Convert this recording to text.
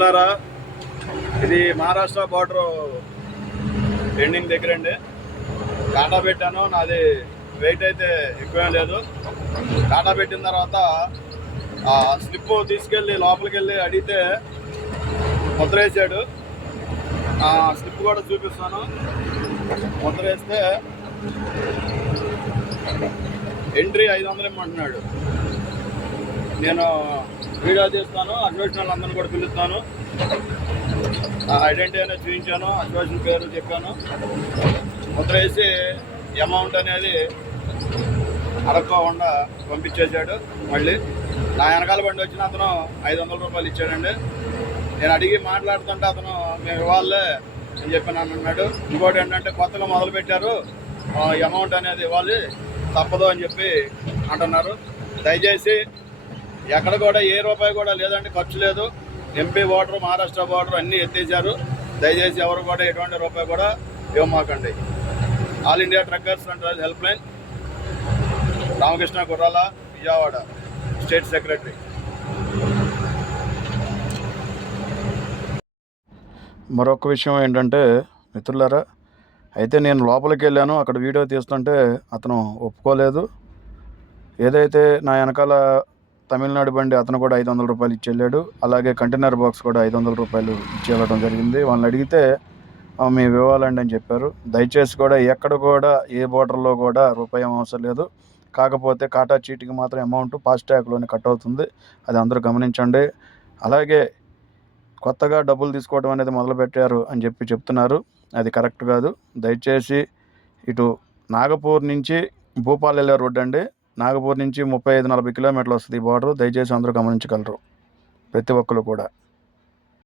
మిత్రులారా, ఇది Maharashtra border ending దగ్గర అండి. కాటా పెట్టాను. నాది వెయిట్ అయితే ఎక్కువేం లేదు. కాటా పెట్టిన తర్వాత ఆ స్లిప్ తీసుకెళ్ళి లోపలికి వెళ్ళి అడిగితే ముద్ర వేసాడు. ఆ స్లిప్ కూడా చూపిస్తాను. ముద్ర వేస్తే ఎంట్రీ 500 ఇమ్మంటున్నాడు. నేను వీడియో తీస్తాను, అడ్మిషన్ అందరిని కూడా పిలుస్తాను. ఐడెంటిటీ అనేది చూపించాను, అడ్మిషన్ పేరు చెప్పాను. ముద్ర వేసి అమౌంట్ అనేది అడగకుండా పంపించేశాడు. మళ్ళీ నా వెనకాల బండి వచ్చిన అతను 500 రూపాయలు ఇచ్చాడండి. నేను అడిగి మాట్లాడుతుంటే అతను మేము ఇవ్వాలే అని చెప్పి నన్ను అన్నాడు. ఇంకోటి ఏంటంటే కొత్తగా మొదలు పెట్టారు, అమౌంట్ అనేది ఇవ్వాలి తప్పదు అని చెప్పి అంటున్నారు. దయచేసి ఎక్కడ కూడా ఏ రూపాయి కూడా లేదండి, ఖర్చు లేదు. ఎంపీ బార్డర్, మహారాష్ట్ర బార్డర్ అన్నీ ఎత్తేసారు. దయచేసి ఎవరు కూడా ఎటువంటి రూపాయి కూడా ఇవ్వమాకండి. All India truckers and helpline, Ramakrishna Gurrala, Vijayawada, state secretary. మరొక విషయం ఏంటంటే మిత్రులారా, అయితే నేను లోపలికి వెళ్ళాను. అక్కడ వీడియో తీస్తుంటే అతను ఒప్పుకోలేదు. ఏదైతే నా వెనకాల తమిళనాడు బండి అతను కూడా 500 రూపాయలు ఇచ్చి వెళ్ళాడు. అలాగే కంటైనర్ బాక్స్ కూడా 500 రూపాయలు ఇచ్చి వెళ్ళడం జరిగింది. వాళ్ళని అడిగితే మేము ఇవ్వాలండి అని చెప్పారు. దయచేసి కూడా ఎక్కడ కూడా ఏ బోర్డర్లో కూడా రూపాయి అవసరం లేదు. కాకపోతే కాటా చీటికి మాత్రం అమౌంట్ ఫాస్ట్యాగ్లోనే కట్ అవుతుంది. అది అందరూ గమనించండి. అలాగే కొత్తగా డబ్బులు తీసుకోవడం అనేది మొదలుపెట్టారు అని చెప్తున్నారు. అది కరెక్ట్ కాదు. దయచేసి ఇటు నాగపూర్ నుంచి భూపాల్ వెళ్ళే రోడ్డు అండి. నాగపూర్ నుంచి 35-40 కిలోమీటర్లు వస్తుంది ఈ బార్డరు. దయచేసి అందరూ గమనించగలరు, ప్రతి ఒక్కరు కూడా.